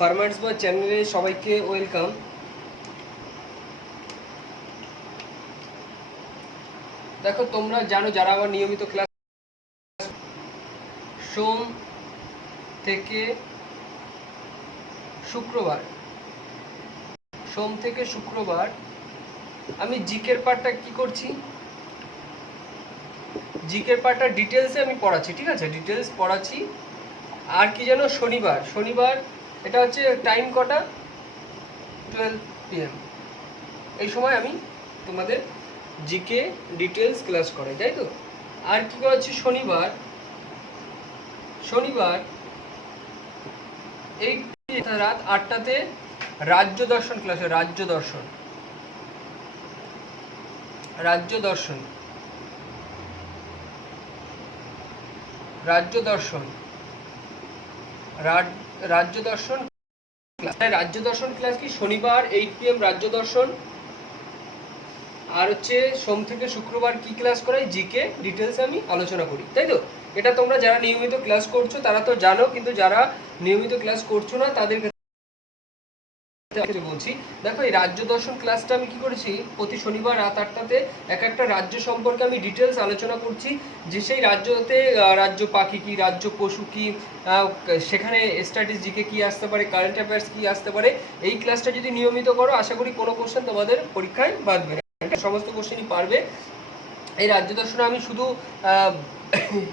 Farmers বয় চ্যানেলে সবাইকে welcome. দেখো তোমরা জানো যারা আমার নিয়মিত ক্লাস সোম থেকে শুক্রবার আমি জিকের পার্টটা কি করছি, জিকের পার্টটা ডিটেলসে আমি পড়াচ্ছি, ঠিক আছে, ডিটেলস পড়াচ্ছি। আর কি জানো, শনিবার এটা হচ্ছে টাইম কটা, 12 PM, এই সময় আমি তোমাদের জিকে ডিটেলস ক্লাস করাই, তাই তো। আর কি করাচ্ছি, শনিবার এই রাত 8টাতে রাজ্য দর্শন ক্লাস হয়, রাজ্য দর্শন ক্লাস কি শনিবার 8 PM রাজ্য দর্শন। আর হচ্ছে সোম থেকে শুক্রবার কি ক্লাস করাই, জিকে ডিটেলস আমি আলোচনা করি, তাই তো। এটা তোমরা যারা নিয়মিত ক্লাস করছো তারা তো জানো, কিন্তু যারা নিয়মিত ক্লাস করছো না তাদের বলছি। দেখো এই রাজ্য দর্শন ক্লাসটা আমি কি করেছি, প্রতি শনিবার রাত 8টাতে এক একটা রাজ্য সম্পর্কে আমি ডিটেলস আলোচনা করছি, যে সেই রাজ্যতে রাজ্য পাখি কি, রাজ্য পশু কি, সেখানে স্ট্যাটিস জিকে কি আসতে পারে, কারেন্ট অ্যাফেয়ার্স কি আসতে পারে। এই ক্লাসটা যদি নিয়মিত করো আশা করি কোনো কোশ্চেন তোমাদের পরীক্ষায় বাঁধবে না, সমস্ত কোশ্চেনই পারবে। এই রাজ্য দর্শনে আমি শুধু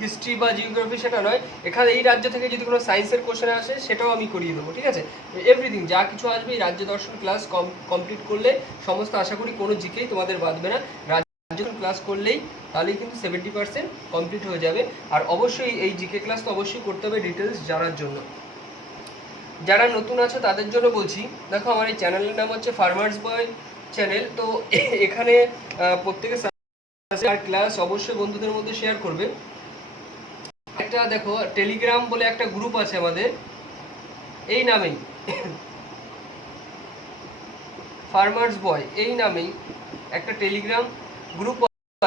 হিস্ট্রি বা জিওগ্রাফি সেটা নয়, এখানে এই রাজ্য থেকে যদি কোনো সায়েন্সের কোশ্চেন আসে সেটাও আমি করিয়ে দেবো, ঠিক আছে। এভরিথিং যা কিছু আসবে এই রাজ্য দর্শন ক্লাস কমপ্লিট করলে সমস্ত আশা করি কোনো জিকেই তোমাদের বাঁধবে না। রাজ্য দর্শন ক্লাস করলেই তাহলেই কিন্তু 70% কমপ্লিট হয়ে যাবে। আর অবশ্যই এই জিকে ক্লাস তো অবশ্যই করতে হবে ডিটেলস জানার জন্য। যারা নতুন আছে তাদের জন্য বলছি, দেখো আমার এই চ্যানেলের নাম হচ্ছে ফার্মার্স বয় চ্যানেল। তো এখানে প্রত্যেকে আর ক্লাস অবশ্যই বন্ধুদের মধ্যে শেয়ার করবে। একটা দেখো টেলিগ্রাম বলে একটা গ্রুপ আছে আমাদের, এই নামেই ফার্মার্স বয়, এই নামেই একটা টেলিগ্রাম গ্রুপ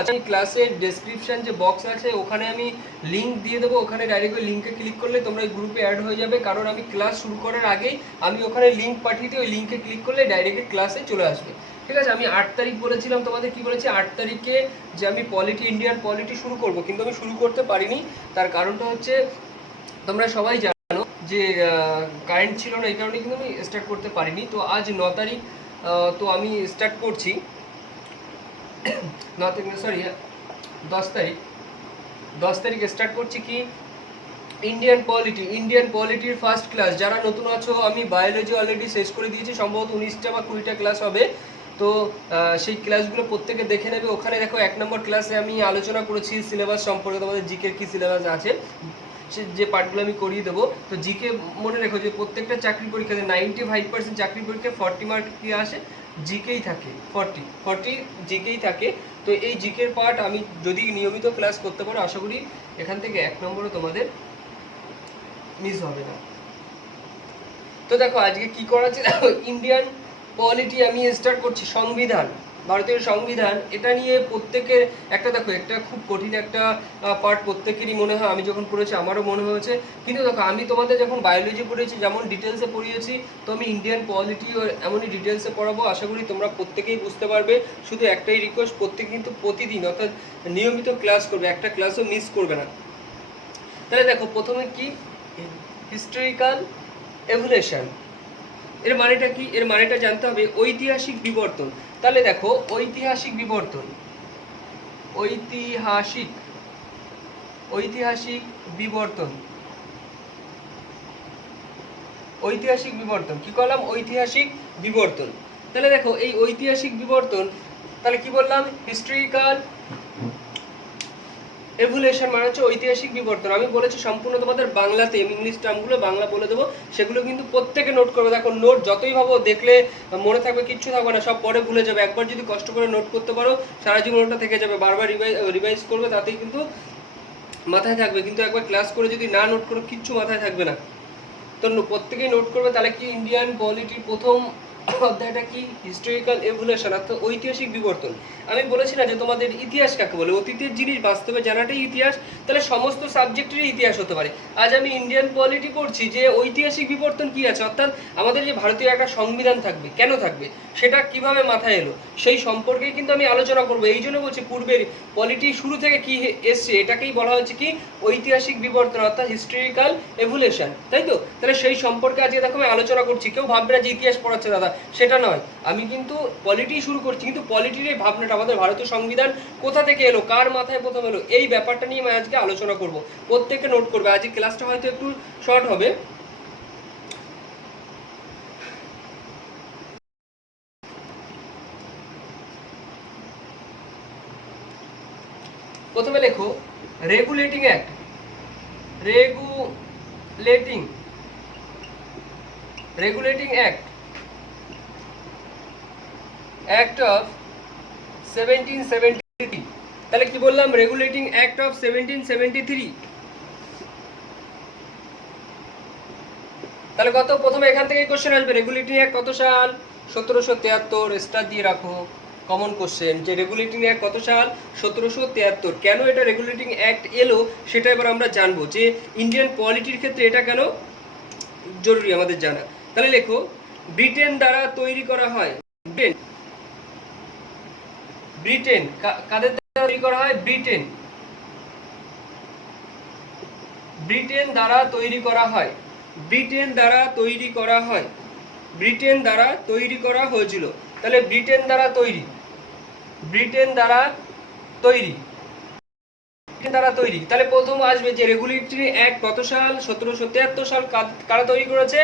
আছে। ক্লাসের ডেসক্রিপশন যে বক্স আছে ওখানে আমি লিঙ্ক দিয়ে দেবো, ওখানে ডাইরেক্ট ওই লিঙ্কে ক্লিক করলে তোমরা এই গ্রুপে অ্যাড হয়ে যাবে। কারণ আমি ক্লাস শুরু করার আগেই আমি ওখানে লিঙ্ক পাঠিয়ে দিই, ওই লিঙ্কে ক্লিক করলে ডাইরেক্ট ক্লাসে চলে আসবে, ঠিক আছে। আমি 8 তারিখ বলেছিলাম তোমাদের, কি বলেছি 8 তারিখে যে আমি ইন্ডিয়ান পলিটি শুরু করব, কিন্তু আমি শুরু করতে পারিনি। তার কারণটা হচ্ছে তোমরা সবাই জানো যে কারেন্ট ছিল না, এই কারণে কিন্তু আমি স্টার্ট করতে পারিনি। তো আজ 9 তারিখ, তো আমি স্টার্ট করছি 10 তারিখ স্টার্ট করছি কি ইন্ডিয়ান পলিটির ফার্স্ট ক্লাস। যারা নতুন আছো, আমি বায়োলজি অলরেডি শেষ করে দিয়েছি, সম্ভবত 19টা বা 20টা ক্লাস হবে। তো সেই ক্লাসগুলো প্রত্যেকে দেখে নেবে। ওখানে দেখো 1 নম্বর ক্লাসে আমি আলোচনা করেছি সিলেবাস সম্পর্কে, তোমাদের জিকের কি সিলেবাস আছে সে যে পার্টগুলো আমি করিয়ে দেবো। তো জিকে মনে রেখো যে প্রত্যেকটা চাকরি পরীক্ষাতে 95% চাকরি পরীক্ষায় 40 মার্ক কি আসে, জিকেই থাকে, 40 জিকেই থাকে। তো এই জিকের পার্ট আমি যদি নিয়মিত ক্লাস করতে পারো আশা করি এখান থেকে 1 নম্বরও তোমাদের মিস হবে না। তো দেখো আজকে কি করা আছে, ইন্ডিয়ান পলিটি আমি স্টার্ট করছি। সংবিধান, ভারতীয় সংবিধান, এটা নিয়ে প্রত্যেকের একটা দেখো একটা খুব কঠিন একটা পার্ট প্রত্যেকেরই মনে হয়, আমি যখন পড়েছি আমারও মনে হয়েছে। কিন্তু দেখো আমি তোমাদের যখন বায়োলজি পড়েছি যেমন ডিটেলসে পড়িয়েছি, তো আমি ইন্ডিয়ান পলিটিও এমনই ডিটেলসে পড়াবো, আশা করি তোমরা প্রত্যেকেই বুঝতে পারবে। শুধু একটাই রিকোয়েস্ট, প্রত্যেকে কিন্তু প্রতিদিন অর্থাৎ নিয়মিত ক্লাস করবে, একটা ক্লাসও মিস করবে না। তাহলে দেখো প্রথমে কি হিস্টোরিক্যাল এভলিউশন, এর মানেটা কি, এর মানেটা জানতে হবে ঐতিহাসিক বিবর্তন। তাহলে দেখো ঐতিহাসিক বিবর্তন কি করলাম, ঐতিহাসিক বিবর্তন। তাহলে দেখো এই ঐতিহাসিক বিবর্তন, তাহলে কি বললাম, হিস্টোরিক্যাল এভলিউশন মানে হচ্ছে ঐতিহাসিক বিবর্তন। আমি বলেছি সম্পূর্ণ তোমাদের বাংলাতে, ইংলিশ টার্মগুলো বাংলা বলে দেবো, সেগুলো কিন্তু প্রত্যেকে নোট করবে। দেখো নোট যতই ভাবো দেখলে মনে থাকবে, কিচ্ছু থাকবে না, সব পরে ভুলে যাবে। একবার যদি কষ্ট করে নোট করতে পারো সারা জীবন ওটা থেকে যাবে, বারবার রিভাইজ করবে, তাতেই কিন্তু মাথায় থাকবে। কিন্তু একবার ক্লাস করে যদি না নোট করো কিচ্ছু মাথায় থাকবে না। তো প্রত্যেকেই নোট করবে। তাহলে কি ইন্ডিয়ান পলিটির প্রথম অধ্যায়টা কি? হিস্টোরিক্যাল এভলিউশন, অর্থাৎ ঐতিহাসিক বিবর্তন। আমি বলেছি না যে তোমাদের ইতিহাস কাকে বলে, অতীতের জিনিস বাস্তবে জানাটাই ইতিহাস। তাহলে সমস্ত সাবজেক্টেরই ইতিহাস হতে পারে। আজ আমি ইন্ডিয়ান পলিটি পড়ছি, যে ঐতিহাসিক বিবর্তন কি আছে, অর্থাৎ আমাদের যে ভারতীয় একটা সংবিধান থাকবে, কেন থাকবে, সেটা কিভাবে মাথায় এলো, সেই সম্পর্কেই কিন্তু আমি আলোচনা করবো। এই জন্য বলছি পূর্বের পলিটি শুরু থেকে কি এসছে, এটাকেই বলা হচ্ছে কি ঐতিহাসিক বিবর্তন, অর্থাৎ হিস্টোরিক্যাল এভলিউশন, তাই তো? তাহলে সেই সম্পর্কে আজকে দেখো আমি আলোচনা করছি। কেউ ভাববে না যে ইতিহাস পড়াচ্ছে দাদা, সেটা নয়। আমি কিন্তু পলিটি শুরু করছি, কিন্তু পলিটির এই ভাবনাটা, আমাদের ভারতীয় সংবিধান কোথা থেকে এলো, কার মাথায় প্রথম এলো, এই ব্যাপারটা নিয়ে আমি আজকে আলোচনা করব। প্রত্যেকে নোট করবে, আজকে ক্লাসটা হয়তো একটু শর্ট হবে। প্রথমে লেখো regulating act, regulating act of 1773। তাহলে কি বললাম? Regulating act of 1773। তাহলে কত? প্রথমে এখান থেকে কোশ্চেন আসবে, রেগুলেটিং অ্যাক্ট কত সাল? 1773। স্টার দিয়ে রাখো, কমন কোশ্চেন, যে রেগুলেটিং অ্যাক্ট কত সাল? 1773। কেন এটা রেগুলেটিং অ্যাক্ট এলো সেটা এবার আমরা জানবো, যে ইন্ডিয়ান পলিটির ক্ষেত্রে এটা কেন জরুরি আমাদের জানা। তাহলে লেখো ব্রিটেন দ্বারা তৈরি করা হয়। ব্রিটেন কাদের দ্বারা তৈরি করা হয়? ব্রিটেন দ্বারা তৈরি করা হয়। ব্রিটেন দ্বারা তৈরি করা হয়। ব্রিটেন দ্বারা তৈরি করা হয়েছিল। তাহলে ব্রিটেন দ্বারা তৈরি, ব্রিটেন দ্বারা তৈরি, ব্রিটেন দ্বারা তৈরি। তাহলে প্রথম আসবে যে রেগুলেটরি অ্যাক্ট কত সাল? 1773 সাল। কারা তৈরি করেছে?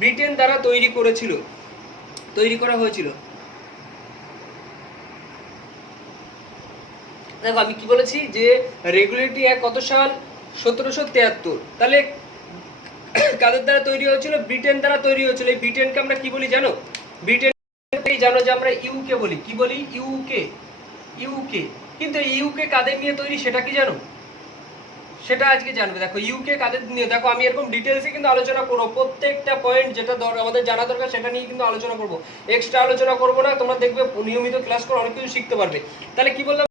ব্রিটেন দ্বারা তৈরি করেছিল, তৈরি করা হয়েছিল। দেখো আমি কি বলেছি, যে রেগুলেটরি অ্যাক্ট কত সাল? 1773। তাহলে কাদের দ্বারা তৈরি হয়েছিল? ব্রিটেন দ্বারা তৈরি হয়েছিল। এই ব্রিটেনকে আমরা কি বলি জানো? ব্রিটেন জানো যে আমরা ইউকে বলি। কি বলি? ইউকে। কিন্তু ইউকে কাদের নিয়ে তৈরি সেটা কি জানো? সেটা আজকে জানবে। দেখো ইউকে কাদের নিয়ে, দেখো আমি এরকম ডিটেলসে কিন্তু আলোচনা করবো, প্রত্যেকটা পয়েন্ট যেটা আমাদের জানা দরকার সেটা নিয়ে কিন্তু আলোচনা করবো, এক্সট্রা আলোচনা করবো না। তোমরা দেখবে নিয়মিত ক্লাস করে অনেক কিছু শিখতে পারবে। তাহলে কি বললাম?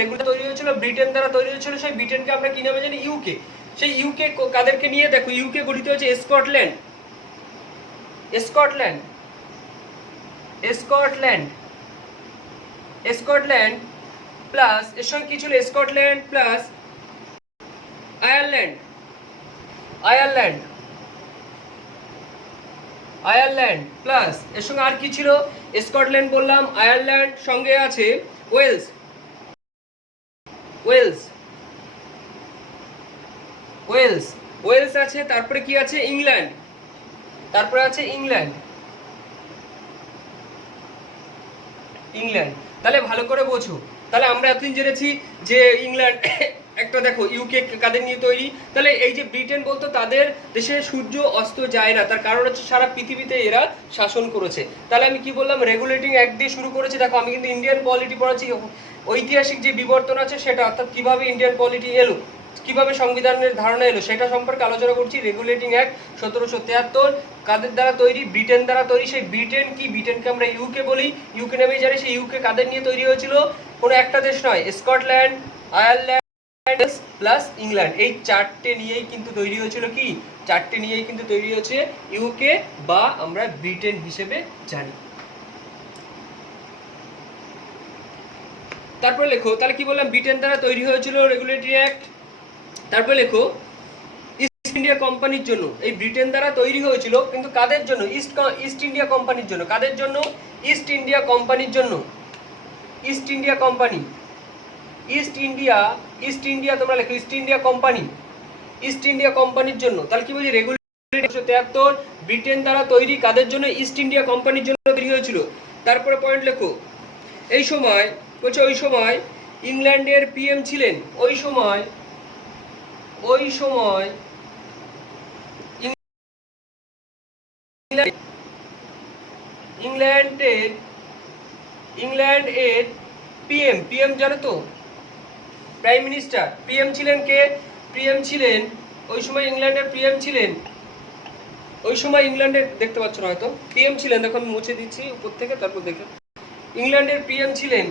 রেগুলার তৈরি হয়েছিল, ব্রিটেন দ্বারা তৈরি হয়েছিল। সেই ব্রিটেনকে আমরা কি নামে জানি? ইউকে। সেই ইউকে কাদেরকে নিয়ে? দেখো ইউকে গঠিত হয়েছে স্কটল্যান্ড, স্কটল্যান্ড প্লাস এর সঙ্গে কি ছিল? স্কটল্যান্ড প্লাস আয়ারল্যান্ড প্লাস এর সঙ্গে আর কি ছিল? স্কটল্যান্ড বললাম, আয়ারল্যান্ড, সঙ্গে আছে ওয়েলস আছে। তারপরে কি আছে? ইংল্যান্ড। তারপরে আছে ইংল্যান্ড। তাহলে ভালো করে বোঝো। তাহলে আমরা এতদিন জেনেছি যে ইংল্যান্ড একটা, দেখো ইউকে কাদের নিয়ে তৈরি? তাহলে এই যে ব্রিটেন বলতো, তাদের দেশে সূর্য অস্ত যায় না, তার কারণ হচ্ছে সারা পৃথিবীতে এরা শাসন করেছে। তাহলে আমি কি বললাম? রেগুলেটিং অ্যাক্ট দিয়ে শুরু করেছি। দেখো আমি কিন্তু ইন্ডিয়ান পলিটি পড়াচ্ছি, ঐতিহাসিক যে বিবর্তন আছে সেটা, অর্থাৎ কিভাবে ইন্ডিয়ান পলিটি এলো, কিভাবে সংবিধানের ধারণা এলো, সেটা সম্পর্কে আলোচনা করছি। রেগুলেটিং অ্যাক্ট 1773 কাদের দ্বারা তৈরি? ব্রিটেন দ্বারা তৈরি। সেই ব্রিটেন কি? ব্রিটেনকে আমরা ইউকে বলি, ইউকে নামেই জানি। সেই ইউকে কাদের নিয়ে তৈরি হয়েছিল? কোনো একটা দেশ নয়, স্কটল্যান্ড, আয়ারল্যান্ড প্লাস ইংল্যান্ড। এই চারটে নিয়েই কিন্তু তৈরি হয়েছিল। কি? চারটে নিয়েই কিন্তু তৈরি হয়েছে ইউকে, বা আমরা ব্রিটেন হিসেবে জানি। তারপরে লেখো, তাহলে কি বললাম? ব্রিটেন দ্বারা তৈরি হয়েছিল রেগুলেটরি অ্যাক্ট। তারপরে লেখো ইস্ট ইন্ডিয়া কোম্পানির জন্য। এই ব্রিটেন দ্বারা তৈরি হয়েছিল, কিন্তু কাদের জন্য? ইস্ট ইন্ডিয়া কোম্পানির জন্য। কাদের জন্য? ইস্ট ইন্ডিয়া কোম্পানির জন্য। East India company, east India তোমরা লেখো east India company, east India কোম্পানির জন্য। তাহলে কি বলছি? রেগুলেটরি 1973 ব্রিটেন দ্বারা তৈরি, কাদের জন্য? ইস্ট ইন্ডিয়া কোম্পানির জন্য তৈরি হয়েছিল। তারপরে পয়েন্ট লেখো, এই সময় বলছে, ওই সময় ইংল্যান্ডের পিএম ছিলেন, ওই সময় ইংল্যান্ডের পিএম জানো তো? Prime minister. পিএম ছিলেন কে? পিএম ছিলেন ওই সময় ইংল্যান্ডের পিএম ছিলেন ওই সময় ইংল্যান্ডের, দেখতে পাচ্ছ না হয়তো, পিএম ছিলেন, দেখো আমি মুছে দিচ্ছি উপর থেকে, তারপর দেখে, ইংল্যান্ডের পিএম ছিলেন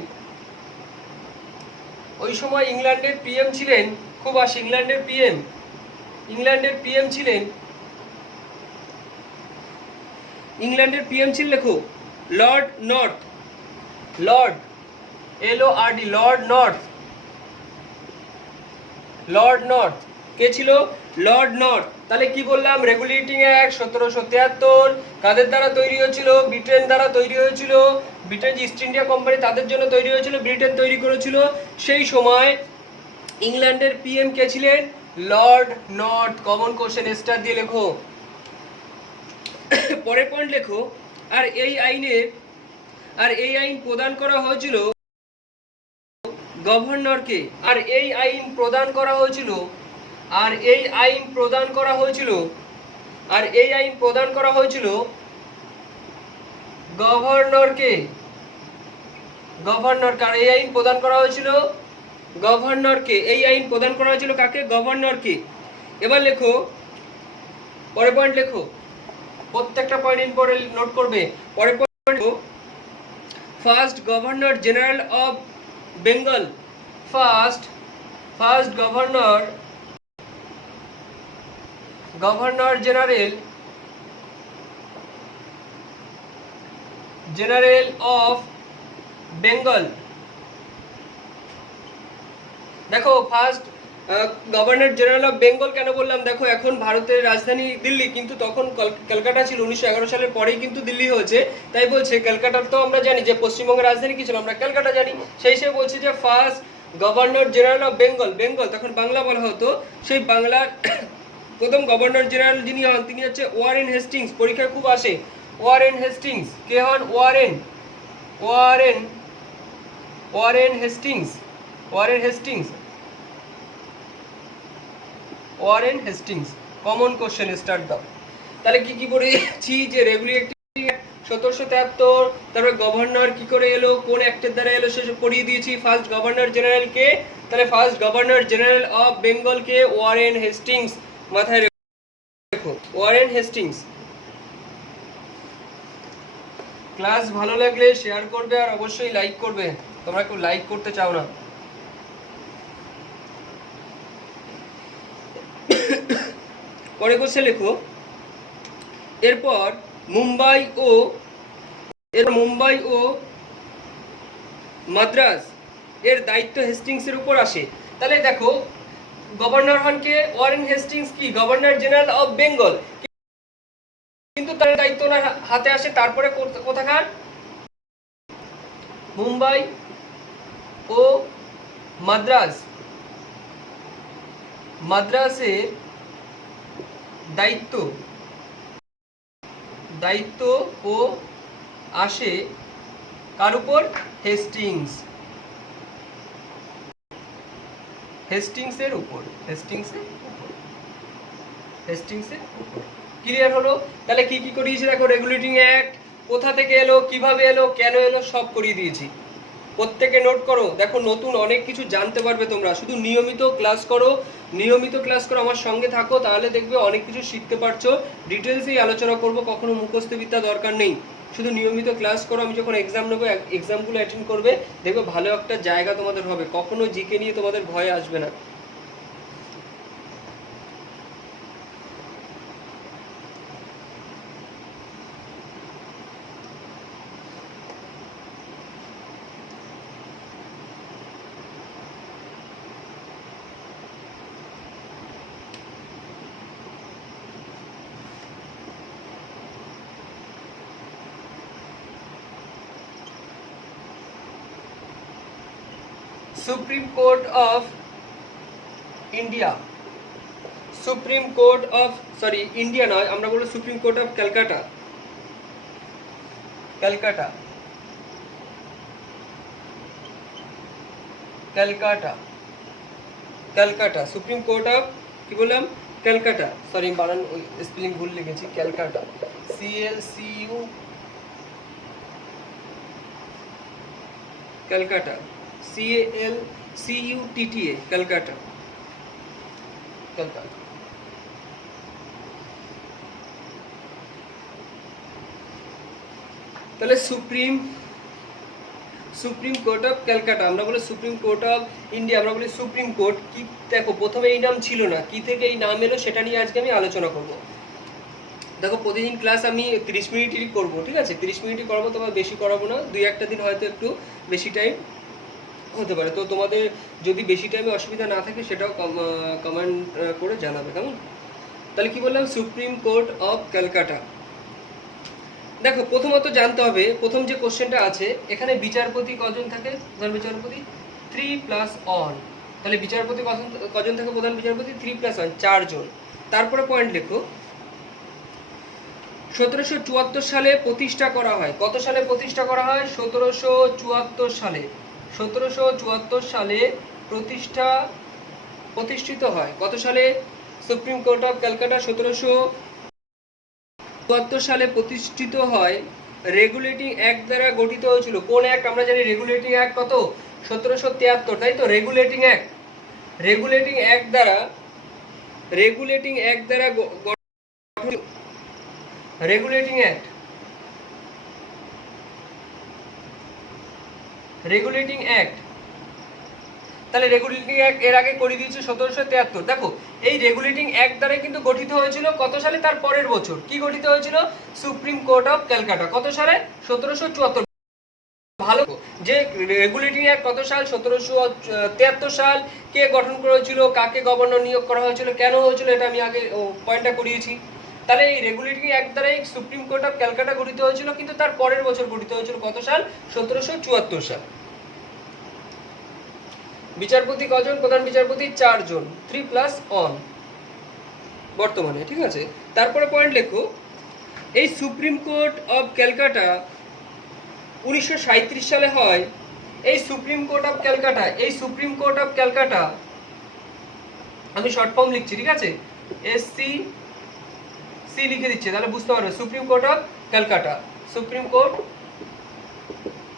ওই সময়, ইংল্যান্ডের পিএম ছিলেন, খুব আসে, ইংল্যান্ডের পিএম ছিলেন, ইংল্যান্ডের পিএম ছিলেন, লেখো Lord North, Lord LORD, Lord North. কে ছিল? Lord North. তাহলে কি বললাম, রেগুলেটিং অ্যাক্ট 1773 কাদের দ্বারা তৈরি হয়েছিল? ব্রিটেন দ্বারা তৈরি হয়েছিল। ব্রিটেন যে ইস্ট ইন্ডিয়া কোম্পানি তাদের জন্য তৈরি হয়েছিল, ব্রিটেন তৈরি করেছিল। সেই সময় ইংল্যান্ডের পিএম কে ছিলেন? Lord north. Common question, star দিয়ে লেখো। পরের পয়েন্ট লেখো, আর এই আইন প্রদান করা হয়েছিল গভর্নরকে, আর এই আইন প্রদান করা হয়েছিল, আর এই আইন প্রদান করা হয়েছিল, আর এই আইন প্রদান করা হয়েছিল গভর্নরকে, গভর্নরকে, আর এই আইন প্রদান করা হয়েছিল গভর্নরকে, এই আইন প্রদান করা হয়েছিল কাকে? গভর্নরকে। এবার লেখো, পরের পয়েন্ট লেখো, প্রত্যেকটা পয়েন্ট ইম্পর্টেন্ট নোট করবে। পরের point, first governor general of Bengal, first governor general of Bengal. দেখো first governor general of Bengal কেন বললাম, দেখো এখন ভারতের রাজধানী দিল্লি, কিন্তু তখন কলকাতা ছিল, 1911 সালের পরেই কিন্তু দিল্লি হয়েছে, তাই বলছে কলকাতার, তো আমরা জানি যে পশ্চিমবঙ্গের রাজধানী কি ছিল, আমরা কলকাতা জানি, সেই হিসেবে বলছে যে first governor general of Bengal, Bengal তখন বাংলা বলা হতো, সেই বাংলার প্রথম গভর্নর জেনারেল যিনি হন তিনি হচ্ছে ওয়ারেন হেস্টিংস। পরীক্ষায় খুব আসে, ওয়ারেন হেস্টিংস। কে হন? Warren Hastings. Common question, start দাও। তাহলে কি পড়েছি, যে রেগুলেটিং 1773, তারপরে গভর্নর কি করে এলো, কোন অ্যাক্টের দ্বারা এলো, সেসব পড়িয়ে দিয়েছি। ফার্স্ট গভর্নর জেনারেল কে? তাহলে first governor general of Bengal K? Warren Hastings. মাথায় রেখো, ওয়ারেন হেস্টিংস। ক্লাস ভালো লাগলে শেয়ার করবে আর অবশ্যই লাইক করবে, তোমরা কেউ লাইক করতে চাও না। পরে কোশ্চেন লেখো, এরপর মুম্বাই ও মাদ্রাজ এর দায়িত্ব হেস্টিংসের উপর আসে। তাহলে দেখো, গভর্নর হন কে? Warren Hastings. কি? গভর্নর জেনারেল অফ বেঙ্গল, কিন্তু তার দায়িত্ব ওনার হাতে আসে তারপরে কোথাকার? মুম্বাই ও মাদ্রাসের দায়িত্ব ও আসে কার উপর? হেস্টিংসের উপর। ক্লিয়ার হলো? তাহলে কি করিয়েছি দেখো, রেগুলেটিং অ্যাক্ট কোথা থেকে এলো, কিভাবে এলো, কেন এলো, সব করিয়ে দিয়েছি। প্রত্যেকে নোট করো, দেখো নতুন অনেক কিছু জানতে পারবে তোমরা। শুধু নিয়মিত ক্লাস করো, আমার সঙ্গে থাকো, তাহলে দেখবে অনেক কিছু শিখতে পারছো। ডিটেলসেই আলোচনা করব, কখনো মুখস্থ বিদ্যা দরকার নেই, শুধু নিয়মিত ক্লাস করো। আমি যখন এক্সাম নেবো, এক্সামগুলো অ্যাটেন্ড করবে, দেখবে ভালো একটা জায়গা তোমাদের হবে, কখনো জিকে নিয়ে তোমাদের ভয় আসবে না। Supreme court of India, India নয়, আমরা বলবো supreme court of Calcutta. Supreme court of, কি বললাম? ক্যালকাটা। সরি, বানান স্পেলিং ভুল লিখেছি, ক্যালকাটা, CLCU, ক্যালকাটা, CALCUTTA, ক্যালকাটা। তাহলে সুপ্রিম কোর্ট অফ ক্যালকাটা, আমরা বলি সুপ্রিম কোর্ট অফ ইন্ডিয়া, আমরা বলি সুপ্রিম কোর্ট। কি দেখো, প্রথমে এই নাম ছিল না, কি থেকে এই নাম এলো সেটা নিয়ে আজকে আমি আলোচনা করব। দেখো প্রতিদিন ক্লাস আমি 30 মিনিটই করব, ঠিক আছে? 30 মিনিটই করাবো, তোমার বেশি করাবো না। 2-1টা দিন হয়তো একটু বেশি টাইম হতে পারে। তো তোমাদের যদি বেশি টাইমে অসুবিধা না থাকে সেটাও কমেন্ট করে জানাবে, কেমন? তাহলে কি বললাম, সুপ্রিম কোর্ট অফ ক্যালকাটা। দেখো প্রথমত জানতে হবে, প্রথম যে কোশ্চেনটা আছে এখানে বিচারপতি কজন থাকে? প্রধান বিচারপতি 3+1। তাহলে বিচারপতি কজন থাকে? প্রধান বিচারপতি 3+1, 4 জন। তারপরে পয়েন্ট লেখো, 1774 সালে প্রতিষ্ঠা করা হয়। কত সালে প্রতিষ্ঠা করা হয়? 1774 সালে। 1774 সালে প্রতিষ্ঠিত হয়। কত সালে? সুপ্রিম কোর্ট অফ ক্যালকাটা 1774 সালে প্রতিষ্ঠিত হয়। রেগুলেটিং অ্যাক্ট দ্বারা গঠিত হয়েছিল। কোন অ্যাক্ট? আমরা জানি রেগুলেটিং অ্যাক্ট কত? 1773, তাই তো? রেগুলেটিং অ্যাক্ট দ্বারা রেগুলেটিং অ্যাক্ট তাহলে রেগুলেটিং অ্যাক্ট এর আগে করে দিয়েছে 1773। দেখো এই রেগুলেটিং অ্যাক্ট দ্বারাই কিন্তু গঠিত হয়েছিল। কত সালে? তার পরের বছর। কি গঠিত হয়েছিল? Supreme court of Calcutta. কত সালে? 1774। ভালো যে রেগুলেটিং অ্যাক্ট কত সাল? 1773 সাল। কে গঠন করেছিল? কাকে গভর্নর নিয়োগ করা হয়েছিল? কেন হয়েছিল? এটা আমি আগে পয়েন্টটা করিয়েছি। তাহলে এই রেগুলেটিং অ্যাক্ট দ্বারাই সুপ্রিম কোর্ট অফ ক্যালকাটা গঠিত হয়েছিল, কিন্তু তার পরের বছর গঠিত হয়েছিল। কত সাল? 1774 সাল। বিচারপতি কজন? প্রধান বিচারপতি 4 জন, 3+1 বর্তমানে, ঠিক আছে? তারপরে পয়েন্ট লেখো, এই সুপ্রিম কোর্ট অফ ক্যালকাটা 1937 সালে হয়। এই সুপ্রিম কোর্ট অফ ক্যালকাটা আমি শর্ট ফর্ম লিখছি, ঠিক আছে? SCC লিখে দিচ্ছি, তাহলে বুঝতে পারবে। Supreme court of Calcutta, supreme court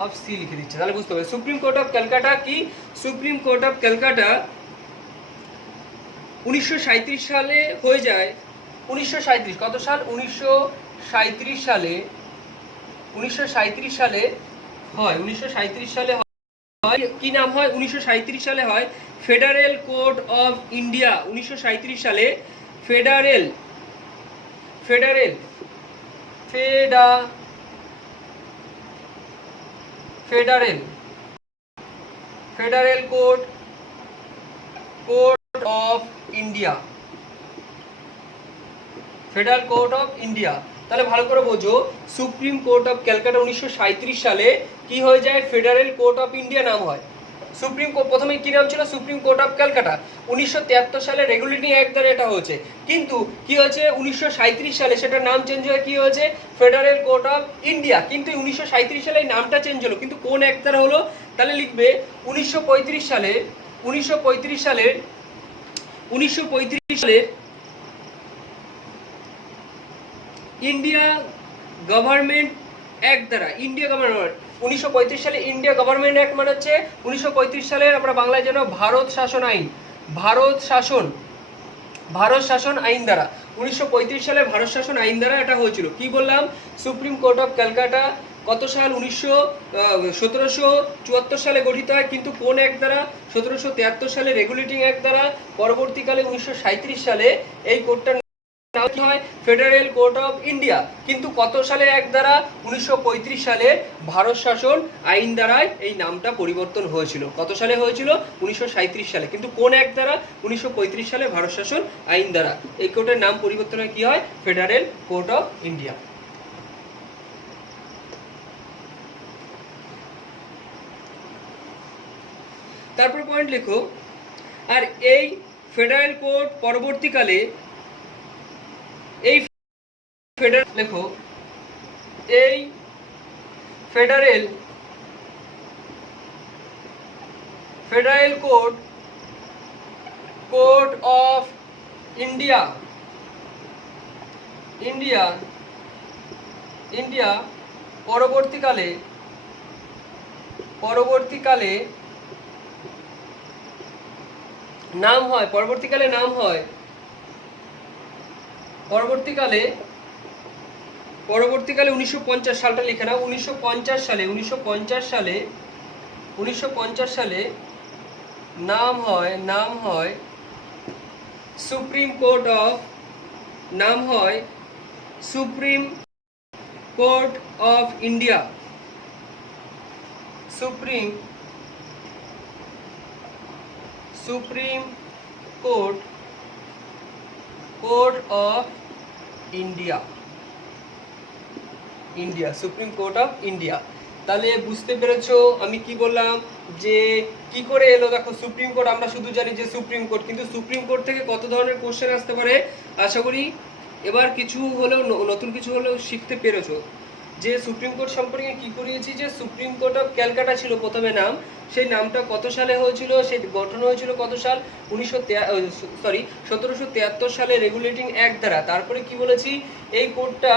of C লিখে দিচ্ছে, তাহলে বুঝতে পারবে। সুপ্রিম কোর্ট অফ ক্যালকাটা কি? সুপ্রিম কোর্ট অফ ক্যালকাটা 1937 সালে হয়ে যায়। 1937 কত সাল? 1937 সালে হয়। 1937 সালে হয়। কি নাম হয়? 1937 সালে হয় ফেডারেল কোর্ট অফ ইন্ডিয়া। 1937 সালে federal court of India, federal court of India. তাহলে ভালো করে বোঝো, সুপ্রিম কোর্ট অফ ক্যালকাটা 1937 সালে কি হয়ে যায়? ফেডারেল কোর্ট অফ ইন্ডিয়া নাম হয়। সুপ্রিম কোর্ট প্রথমে কি নাম ছিল? Supreme court of Calcutta. 1973 সালে রেগুলেটিং অ্যাক্ট দ্বারা এটা হয়েছে, কিন্তু কি হয়েছে? 1937 সালে সেটার নাম চেঞ্জ হয়ে কি হয়েছে? Federal court of India. কিন্তু 1937 সালে নামটা চেঞ্জ হলো, কিন্তু কোন অ্যাক্ট দ্বারা হলো? তাহলে লিখবে 1935 সালের ইন্ডিয়া গভর্নমেন্ট অ্যাক্ট দ্বারা। 1935 সালে ইন্ডিয়া গভর্নমেন্ট অ্যাক্ট মানে হচ্ছে 1935 সালের, আমরা বাংলায় যেন ভারত শাসন আইন দ্বারা। 1935 সালে ভারত শাসন আইন দ্বারা এটা হয়েছিল। কি বললাম? সুপ্রিম কোর্ট অফ ক্যালকাটা কত সাল? 1774 সালে গঠিত হয়, কিন্তু কোন অ্যাক্ট দ্বারা? 1773 সালে রেগুলেটিং অ্যাক্ট দ্বারা। পরবর্তীকালে 1937 সালে এই কোর্টটার কি হয়? Federal court of India. কিন্তু কত সালে অ্যাক্ট দ্বারা? 1935 সালে ভারত শাসন আইন দ্বারাই এই নামটা পরিবর্তন হয়েছিল। কত সালে হয়েছিল? 1937 সালে। কিন্তু কোন অ্যাক্ট দ্বারা? 1935 সালে ভারত শাসন আইন দ্বারা। এই কোর্টের নাম পরিবর্তন হয় কি হয়? Federal court of India. তারপর পয়েন্ট লেখো, আর এই ফেডারেল কোর্ট পরবর্তীকালে ফেডারেল কোর্ট অফ ইন্ডিয়া পরবর্তীকালে নাম হয়। পরবর্তীকালে 1950 সালটা লিখে নাও। 1950 সালে নাম হয় supreme court of India. Supreme court of India, supreme court of India. তাহলে বুঝতে পেরেছো আমি কি বললাম, যে কি করে এলো। দেখো সুপ্রিম কোর্ট আমরা শুধু জানি যে সুপ্রিম কোর্ট, কিন্তু সুপ্রিম কোর্ট থেকে কত ধরনের কোশ্চেন আসতে পারে আশা করি এবার কিছু হলেও নতুন কিছু হলেও শিখতে পেরেছো। যে সুপ্রিম কোর্ট সম্পর্কে কি করিয়েছি, যে সুপ্রিম কোর্ট অফ ক্যালকাটা ছিল প্রথমে নাম, সেই নামটা কত সালে হয়েছিল, সেই গঠন হয়েছিল কত সাল, 1773 সালে রেগুলেটিং অ্যাক্ট দ্বারা। তারপরে কি বলেছি, এই কোর্টটা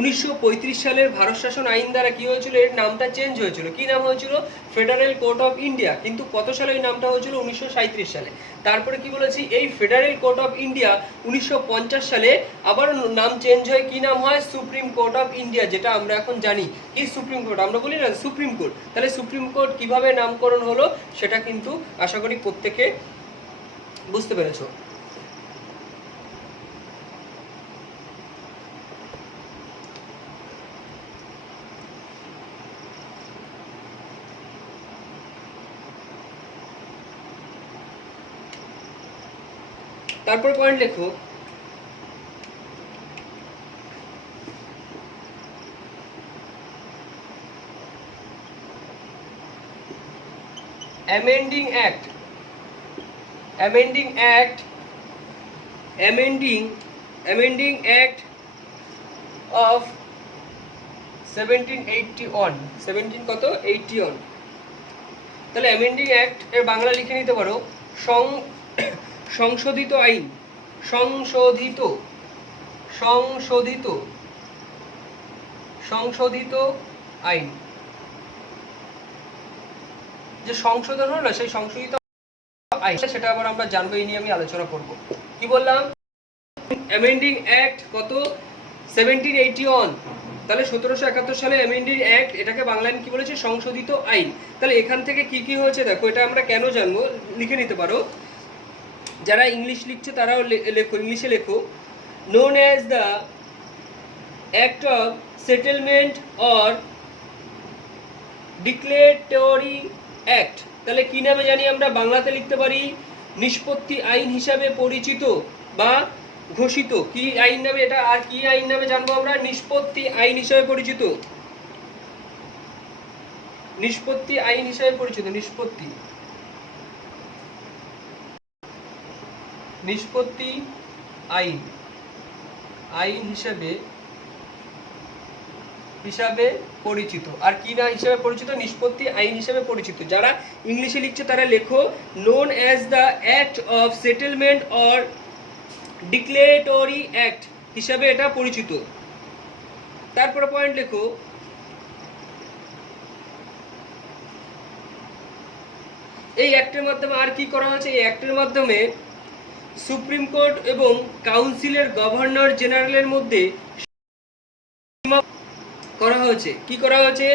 1935 সালের ভারত শাসন আইন দ্বারা কি হয়েছিল, এর নামটা চেঞ্জ হয়েছিল। কি নাম হয়েছিল, ফেডারেল কোর্ট অফ ইন্ডিয়া। কিন্তু কত সালে এই নামটা হয়েছিল, 1937 সালে। তারপরে কি বলেছি, এই ফেডারেল কোর্ট অফ ইন্ডিয়া 1950 সালে আবার নাম চেঞ্জ হয়, কি নাম হয়, সুপ্রিম কোর্ট অফ ইন্ডিয়া, যেটা আমরা এখন জানি কি সুপ্রিম কোর্ট, আমরা বলি না সুপ্রিম কোর্ট। তাহলে সুপ্রিম কোর্ট কিভাবে নামকরণ হলো সেটা কিন্তু আশা করি প্রত্যেকে বুঝতে পেরেছো। তারপর পয়েন্ট লেখো, amending act of 1781 তাহলে অ্যামেন্ডিং অ্যাক্ট এর বাংলা লিখে নিতে পারো সংশোধিত আইন, সংশোধিত আইন। যে সংশোধন হলো সেই সংশোধিত আইন, সেটা আবার আমরা জানবো, এই নিয়ে আমি আলোচনা করব। কি বললাম, অ্যামেন্ডিং অ্যাক্ট কত, 1781। তাহলে 1771 সালে অ্যামেন্ডিং অ্যাক্ট, এটাকে বাংলায় কি বলেছে, সংশোধিত আইন। তাহলে এখান থেকে কি কি হয়েছে দেখো, এটা আমরা কেন জানবো লিখে নিতে পারো। যারা ইংলিশ লিখছে তারাও লেখো, ইংলিশে লেখো। known as the act of settlement or declaratory act। তাহলে কি নামে জানি আমরা, বাংলাতে লিখতে পারি নিষ্পত্তি আইন হিসাবে পরিচিত বা ঘোষিত। কি আইন নামে এটা, আর কি আইন নামে জানবো আমরা, নিষ্পত্তি আইন হিসাবে পরিচিত, নিষ্পত্তি আইন হিসাবে পরিচিত, নিষ্পত্তি আইন হিসাবে পরিচিত। আর কি না হিসাবে পরিচিত, নিষ্পত্তি আইন হিসাবে পরিচিত। যারা ইংলিশে লিখছে তারা লেখো known as the act of settlement or declaratory act হিসাবে এটা পরিচিত। তারপরে পয়েন্ট লেখো, এই অ্যাক্টের মাধ্যমে আর কি করা হয়েছে, এই অ্যাক্টের মাধ্যমে সুপ্রিম কোর্ট এবং কাউন্সিলের গভর্নর জেনারেলের মধ্যে করা হয়েছে। কি করা হয়েছে,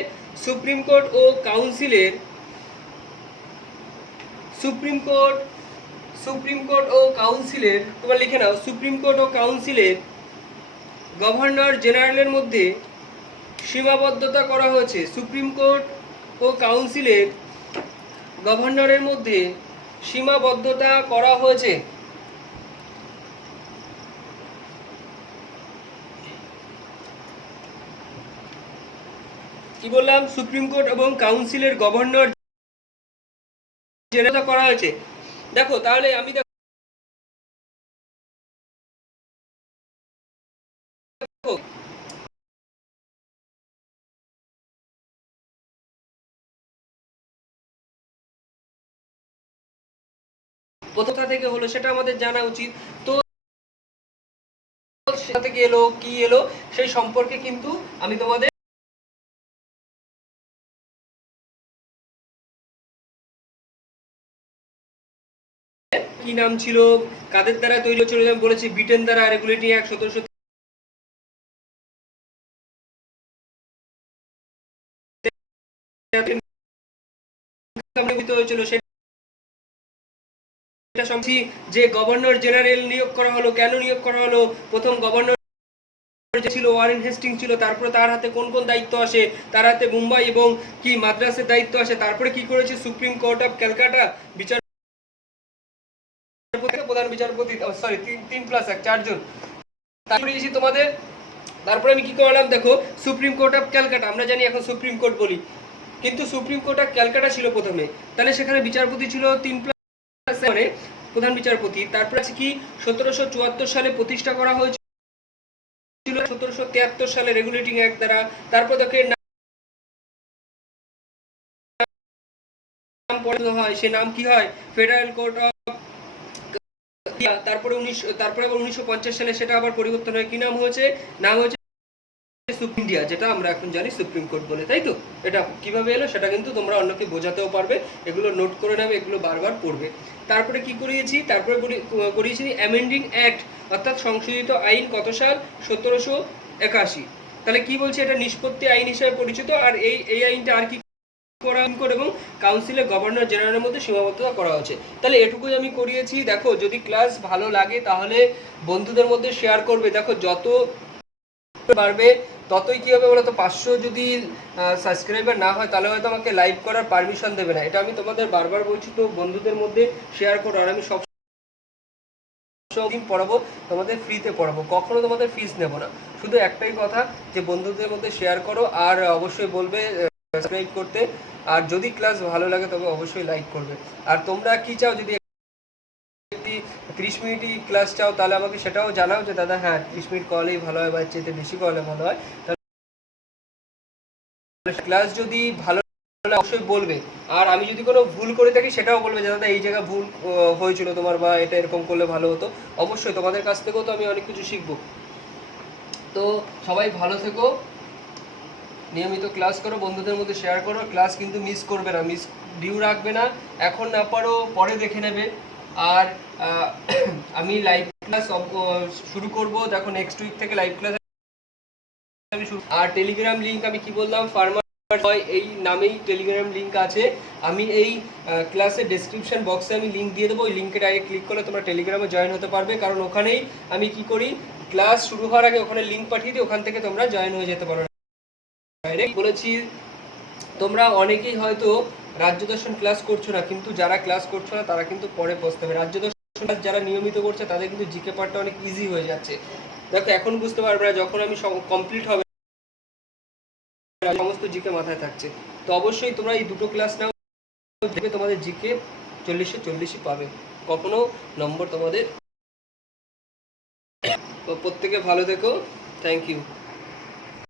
সুপ্রিম কোর্ট ও কাউন্সিলের, তোমরা লিখে নাও, সুপ্রিম কোর্ট ও কাউন্সিলের গভর্নর জেনারেলের মধ্যে সীমাবদ্ধতা করা হয়েছে। সুপ্রিম কোর্ট ও কাউন্সিলের গভর্নরের মধ্যে সীমাবদ্ধতা করা হয়েছে। কি বললাম, সুপ্রিম কোর্ট এবং কাউন্সিলের গভর্নর জেনারেল করা হয়েছে। দেখো তাহলে আমি দেখো কোথা থেকে হলো সেটা আমাদের জানা উচিত। তো সেটা থেকে এলো, কি এলো সেই সম্পর্কে কিন্তু আমি তোমাদের কি নাম ছিল, কাদের দ্বারা তৈরি হয়েছিল, বলেছি ব্রিটেন দ্বারা রেগুলেটিং অ্যাক্ট 17 হয়েছিল সেটা যে গভর্নর জেনারেল নিয়োগ করা হলো, কেন নিয়োগ করা হলো, প্রথম গভর্নর যে ছিল ওয়ারেন হেস্টিং ছিল, তারপরে তার হাতে কোন কোন দায়িত্ব আসে, তার হাতে মুম্বাই এবং কি মাদ্রাসের দায়িত্ব আসে, তারপরে কি করেছে সুপ্রিম কোর্ট অফ ক্যালকাটা বিচার প্রধান বিচারপতি, সরি 3+1 4 জন, তারপরে এসে তোমাদের, তারপরে আমি কি করলাম দেখো সুপ্রিম কোর্ট অফ ক্যালকাটা, আমরা জানি এখন সুপ্রিম কোর্ট বলি, কিন্তু সুপ্রিম কোর্ট অফ ক্যালকাটা ছিল প্রথমে, তাহলে সেখানে বিচারপতি ছিল 3+1 প্রধান বিচারপতি। তারপরে আছে কি 1774 সালে প্রতিষ্ঠা করা হয়েছিল 1773 সালে রেগুলেটিং অ্যাক্ট দ্বারা। তারপর দেখে নাম পরিবর্তন হয়, সে নাম কি হয় ফেডারেল কোর্ট অফ, তারপরে 1950 সালে সেটা আবার পরিবর্তন হয়, কি নাম হয়েছে, নাম হয়েছে ইন্ডিয়া, যেটা আমরা এখন জানি সুপ্রিম কোর্ট বলে, তাই তো। এটা কিভাবে এলো সেটা কিন্তু তোমরা অন্যকে বোঝাতেও পারবে, এগুলো নোট করে নেবে, এগুলো বারবার পড়বে। তারপরে কি করিয়েছি, তারপরে করিয়েছি অ্যামেন্ডিং অ্যাক্ট, অর্থাৎ সংশোধিত আইন, কত সাল 1781। তাহলে কি বলছে, এটা নিষ্পত্তি আইন হিসেবে পরিচিত, আর এই আইনটা আর কি এবং কাউন্সিলে গভর্নর জেনারেলের মধ্যে সীমাবদ্ধতা করা হয়েছে। তাহলে এটুকুই আমি করিয়েছি। দেখো যদি ক্লাস ভালো লাগে তাহলে বন্ধুদের মধ্যে শেয়ার করবে। দেখো যত বাড়বে ততই কি হবে বলো তো, 500 যদি সাবস্ক্রাইবার না হয় তাহলে হয়তো আমাকে লাইভ করার পারমিশন দেবে না। এটা আমি তোমাদের বারবার বলছি, তো বন্ধুদের মধ্যে শেয়ার করো। আর আমি সব দিন পড়াবো, তোমাদের ফ্রিতে পড়াবো, কখনো তোমাদের ফিস নেব না। শুধু একটাই কথা যে বন্ধুদের মধ্যে শেয়ার করো, আর অবশ্যই বলবে সাবস্ক্রাইব করতে, আর যদি ক্লাস ভালো লাগে তবে অবশ্যই লাইক করবে। আর তোমরা কি চাও, যদি 30 মিনিটই ক্লাস চাও তাহলে আমাকে সেটাও জানাও যে দাদা হ্যাঁ 30 মিনিট করলেই ভালো হয় বা এর চেয়ে বেশি করলে ভালো হয়। ক্লাস যদি ভালো অবশ্যই বলবে, আর আমি যদি কোনো ভুল করে থাকি সেটাও বলবে যে দাদা এই জায়গা ভুল হয়েছিল তোমার, বা এটা এরকম করলে ভালো হতো। অবশ্যই তোমাদের কাছ থেকেও তো আমি অনেক কিছু শিখবো। তো সবাই ভালো থেকো, নিয়মিত ক্লাস করো, বন্ধুদের মধ্যে শেয়ার করো, ক্লাস কিন্তু মিস করবে না, মিস ডিউ রাখবে না। এখন না পারো পরে দেখে নেবে। আর আমি লাইভ ক্লাস শুরু করব, দেখো নেক্সট উইক থেকে লাইভ ক্লাস আমি শুরু। আর টেলিগ্রাম লিঙ্ক আমি কি বললাম, ফার্মার এই নামেই টেলিগ্রাম লিঙ্ক আছে। আমি এই ক্লাসের ডেসক্রিপশন বক্সে আমি লিঙ্ক দিয়ে দেবো, ওই লিঙ্কে ডাইরেক্ট ক্লিক করলে তোমরা টেলিগ্রামে জয়েন হতে পারবে। কারণ ওখানেই আমি কি করি, ক্লাস শুরু হওয়ার আগে ওখানে লিঙ্ক পাঠিয়ে দিই, ওখান থেকে তোমরা জয়েন হয়ে যেতে পারো ডাইরেক্ট। বলেছি তোমরা অনেকেই হয়তো রাজ্য দর্শন ক্লাস করছো না, কিন্তু যারা ক্লাস করছো না তারা কিন্তু পরে পস্তাবে। রাজ্য দর্শন ক্লাস যারা নিয়মিত করছে তাদের কিন্তু জিকে পার্টটা অনেক ইজি হয়ে যাচ্ছে। দেখো এখন বুঝতে পারবে না, যখন আমি কমপ্লিট হবে সমস্ত জিকে মাথায় থাকছে। তো অবশ্যই তোমরা এই দুটো ক্লাস নাও, দেখবে তোমাদের জিকে 40-40 পাবে, কখনো নম্বর তোমাদের। প্রত্যেকে ভালো থেকো, থ্যাংক ইউ।